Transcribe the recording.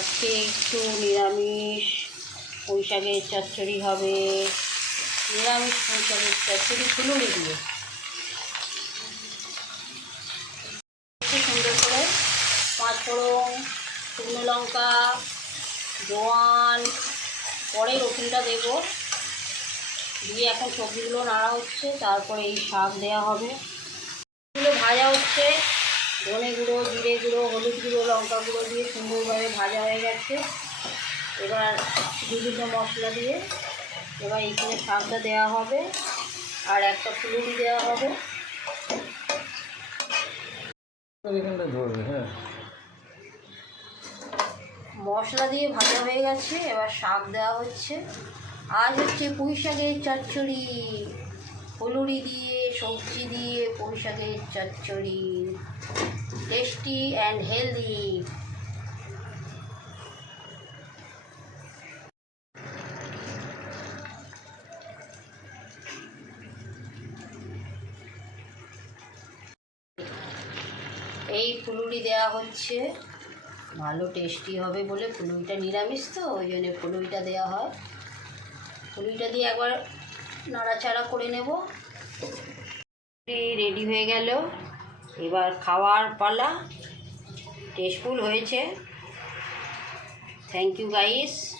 আজকে একটু নিরামিষ পুঁই শাকের চচ্চড়ি হবে। নিরামিষ পুঁই শাকের চচ্চড়ি ফুলুরি দিয়ে। সুন্দর করে পাঁচ ফোড়ন, শুকনো লঙ্কা, জোয়ান, পরে রসুনটা দেবো। দিয়ে এখন সবজিগুলো নাড়া হচ্ছে, তারপরে এই শাক দেওয়া হবে। ভাজা হচ্ছে। ধনে গুঁড়ো জিরে গুঁড়ো হলুদ গুঁড়ো লঙ্কা গুঁড়ো দিয়ে সুন্দরভাবে ভাজা হয়ে গেছে। এবার বিভিন্ন মশলা দিয়ে এবার এইখানে শাকটা দেওয়া হবে আর একটা ফুলুরি দেওয়া হবে। হ্যাঁ। মশলা দিয়ে ভাজা হয়ে গেছে এবার শাক দেওয়া হচ্ছে। আজ হচ্ছে পুঁই শাকের চচ্চড়ি। ফুলুরি দিয়ে সবজি দিয়ে পুঁই শাকের চচ্চড়ি টেস্টি অ্যান্ড হেলদি এই ফুলুরি দেওয়া হচ্ছে। ভালো টেস্টি হবে বলে ফুলুরিটা নিরামিষ তো, ওই জন্য ফুলুরিটা দেওয়া হয়। ফুলুরিটা দিয়ে একবার নাড়াচাড়া করে নেব। রেডি হয়ে গেল। এবার খাওয়ার পালা। টেস্টফুল হয়েছে। Thank you guys